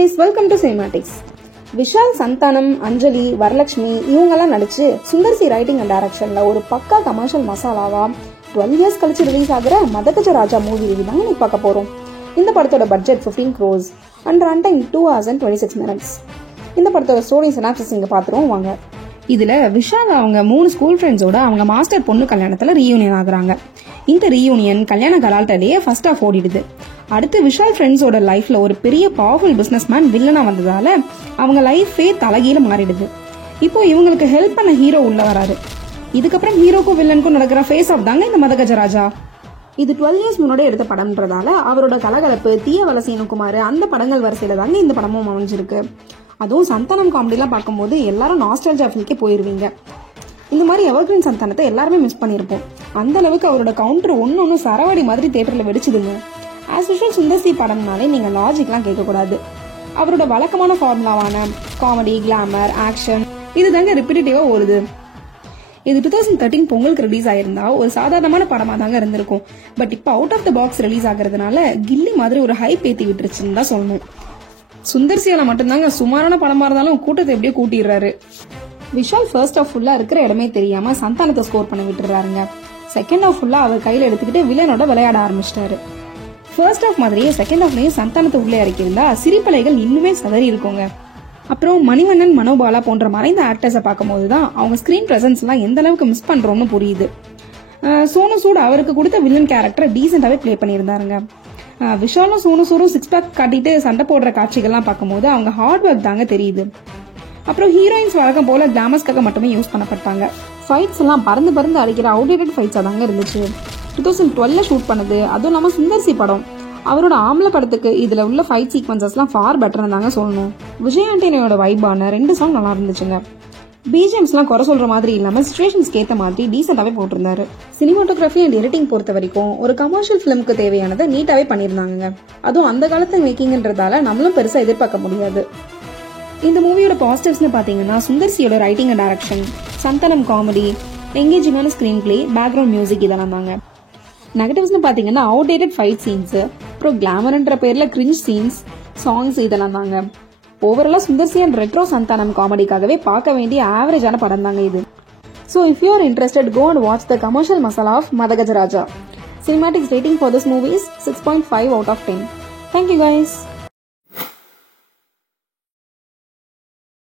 guys, welcome to Cinematics. Vishal, Santhanam, அஞ்சலி, வரலட்சுமி இவங்கெல்லாம் நடிச்சு Sundar C writing and டைரக்ஷன்ல ஒரு பக்கா கமர்ஷியல் மசாலாவா 12 years கழிச்சு ரிலீஸ் ஆகிற மதகஜ ராஜா மூவி ரிவ்யூ தான் இன்னைக்கு பார்க்க போறோம். இந்த படத்தோட budget 15 crores and run time 2 hours and 26 minutes. இந்த படத்தோட ஸ்டோரி சினாப்சிஸ் இங்க பாத்துருவோம் வாங்க. இதுல விஷால் அவங்க 3 ஸ்கூல் ஃப்ரெண்ட்ஸோட அவங்க மாஸ்டர் பொண்ணு கல்யாணத்துல ரீயூனியன் ஆகுறாங்க. இந்த ரீயூனியன் கல்யாண கலால்ட்டாலேயே ஃபர்ஸ்ட் ஆஃப் ஓடிடுது. அடுத்து விஷால் ஃப்ரெண்ட்ஸோட லைஃப்ல ஒரு பெரிய பவர்ஃபுல் பிசினஸ் மேன் வில்லனா வந்ததால அவங்க லைஃபே தலைகீழ மாறிடுது. இப்போ இவங்களுக்கு ஹெல்ப் பண்ண ஹீரோ உள்ள வராரு. இதுக்கப்புறம் ஹீரோக்கும் வில்லனுக்கும் நடக்கிற ஃபேஸ் ஆஃப் தாங்க இந்த மதகஜ ராஜா. இது 12 years முன்னாடி எடுத்த படம்ன்றதால அவரோட கலகலப்பு, தீயவல சீனுகுமார் அந்த படங்கள் வரிசையில தாங்க இந்த படமும் அமைஞ்சிருக்கு. அதுவும் சந்தானம் காமெடிலாம் பார்க்கும்போது எல்லாரும் நாஸ்டால்ஜியா ஃபீல்க்கே போயிருவீங்க. இந்த மாதிரி எவர்கிரீன் சந்தானத்தை எல்லாருமே மிஸ் பண்ணிருப்போம். அந்த அளவுக்கு அவரோட கவுண்டர் ஒன்னு சரவாடி மாதிரி தியேட்டர்ல வெடிச்சுதுங்க. ஆஸ் யூஷுவல் சுந்தர்சி படம்னாலே நீங்க லாஜிக்லாம் கேட்கக்கூடாது. அவரோட வழக்கமான ஃபார்முலாவான காமெடி, கிளாமர், ஆக்ஷன் இதுதாங்க ரிப்பீட்டேட்டிவா ஓடுது. இது 2013 பொங்கலுக்கு ரிலீஸ் ஆயிருந்தா ஒரு சாதாரணமான படமா தாங்க இருந்திருக்கும். பட் இப்ப out of the box release ஆகுறதுனால கில்லி மாதிரி ஒரு ஹைப் ஏத்தி விட்டுருச்சுன்னு தான் சொல்லணும். சுந்தர்சியால மட்டும்தாங்க சுமாரான படமா இருந்தாலும் கூட்டத்தை எப்படியோ கூட்டிடுறாரு. விஷால் ஃபர்ஸ்ட் ஆஃப் ஃபுல்லா இருக்கிற இடமே தெரியாம சந்தானத்தை ஸ்கோர் பண்ணி விட்டுறாருங்க. செகண்ட் ஆஃப் ஃபுல்லா அவர் கையில எடுத்துக்கிட்டு வில்லனோட விளையாட ஆரம்பிச்சிட்டாரு. ஃபர்ஸ்ட் ஆஃப் மாதிரியே செகண்ட் ஆஃப்லயும் சந்தானத்தை உள்ளே இறக்கியிருந்தா சிரிப்பலைகள் இன்னுமே சதறி இருக்குங்க. அப்புறம் மணிவண்ணன், மனோபாலா போன்ற மறைந்த ஆக்டர்ஸை பார்க்கும்போதுதான் அவங்க ஸ்கிரீன் பிரசன்ஸ் எல்லாம் எந்த அளவுக்கு மிஸ் பண்றோம்னு புரியுது. சோனு சூட் அவருக்கு கொடுத்த வில்லன் கேரக்டரை டீசென்டாவே பிளே பண்ணியிருந்தாருங்க. விஷாலும் சோனு சூடும் 6 pack காட்டிட்டு சண்டை போடுற காட்சிகள்லாம் பார்க்கும்போது அவங்க ஹார்ட் ஒர்க் தாங்க தெரியுது. அப்புறம் ஹீரோயின்ஸ் வழக்கம் போல கிளாமர்ஸ்க்காக மட்டுமே யூஸ் பண்ணப்பட்டாங்க. ஃபைட்ஸ் எல்லாம் பறந்து பறந்து அடிக்கிற அவுடேட்டட் ஃபைட்ஸா தாங்க இருந்துச்சு. 2012 ஷூட் பண்ணது, அதுவும் இல்லாம சுந்தர்சி படம். அவரோட ஆம்பளை படத்துக்கு இதுல உள்ள ஃபைட் சீக்வன்சஸ் எல்லாம் ஃபார் பெட்டர் தாங்க சொல்லணும். விஜய் ஆண்டனியோட வைபான 2 சாங் நல்லா இருந்துச்சுங்க. பிஜிஎம்ஸ் எல்லாம் குறை சொல்ற மாதிரி இல்லாம சிச்சுவேஷன்ஸ்க்கு ஏத்த மாதிரி டீசென்டாவே போட்டிருந்தாரு. சினிமாட்டோகிராஃபி அண்ட் எடிட்டிங் பொறுத்த வரைக்கும் ஒரு கமர்ஷியல் பிலிமுக்கு தேவையானதை நீட்டாவே பண்ணிருந்தாங்க. அதுவும் அந்த காலத்து மேக்கிங்ன்றதால நம்மளும் பெருசா எதிர்பார்க்க முடியாது. இந்த மூவியோட பாசிட்டிவ்ஸ்னு பாத்தீங்கன்னா சுந்தர்சியோட writing and direction, Santhanam comedy, எங்கேஜிங்கான ஸ்கிரீன் பிளே, பேக்ரவுண்ட் மியூசிக் இதெல்லாம் தாங்க. நெகட்டிவ்ஸ்னு பாத்தீங்கன்னா அவுடேட்டட் ஃபைட் சீன்ஸ், அப்புறம் கிளாமர்ன்ற பேர்ல கிரிஞ்ச் சீன்ஸ், சாங்ஸ் இதெல்லாம் தாங்க. ஓவராலா சுந்தர்சி அண்ட் ரெட்ரோ சந்தானம் காமெடிக்காகவே பார்க்க வேண்டிய ஆவரேஜான படம் தாங்க இது. So if you are interested, go and watch the commercial masala of Madhagaj Raja. Cinematics rating for this movie is 6.5 out of 10. Thank you guys.